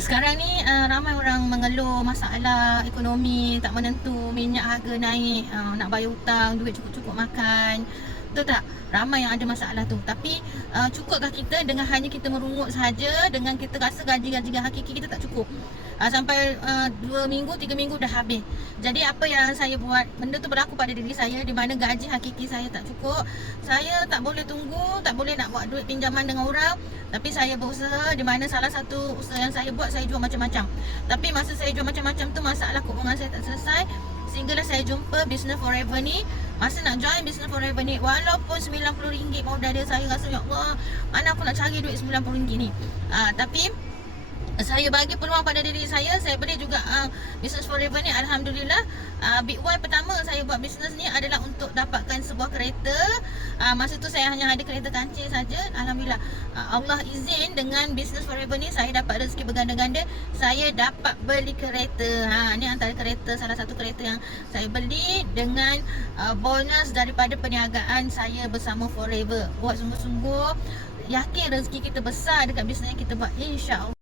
Sekarang ni ramai orang mengeluh masalah ekonomi tak menentu, minyak harga naik, nak bayar hutang, duit cukup-cukup makan. Betul tak? Ramai yang ada masalah tu. Tapi cukupkah kita dengan hanya kita merungut saja, dengan kita rasa gaji-gaji hakiki kita tak cukup? Sampai 2 minggu, 3 minggu dah habis. Jadi apa yang saya buat, benda tu berlaku pada diri saya, di mana gaji hakiki saya tak cukup. Saya tak boleh tunggu, tak boleh nak buat duit pinjaman dengan orang. Tapi saya berusaha, di mana salah satu usaha yang saya buat, saya jual macam-macam. Tapi masa saya jual macam-macam tu, masalah keuangan saya tak selesai. Sehinggalah saya jumpa Business Forever ni. Masa nak join Business Forever ni, walaupun RM90 modal dia, saya rasa, ya Allah, mana aku nak cari duit RM90 ni. Tapi saya bagi peluang pada diri saya boleh juga Business Forever ni. Alhamdulillah, big why pertama saya buat bisnes ni adalah untuk dapatkan sebuah kereta. Masa tu saya hanya ada kereta kancil saja. Alhamdulillah, Allah izin dengan Business Forever ni saya dapat rezeki berganda-ganda. Saya dapat beli kereta. Ni antara kereta, salah satu kereta yang saya beli dengan bonus daripada perniagaan saya bersama Forever. Buat sungguh-sungguh, yakin rezeki kita besar dekat bisnes yang kita buat, insya-Allah.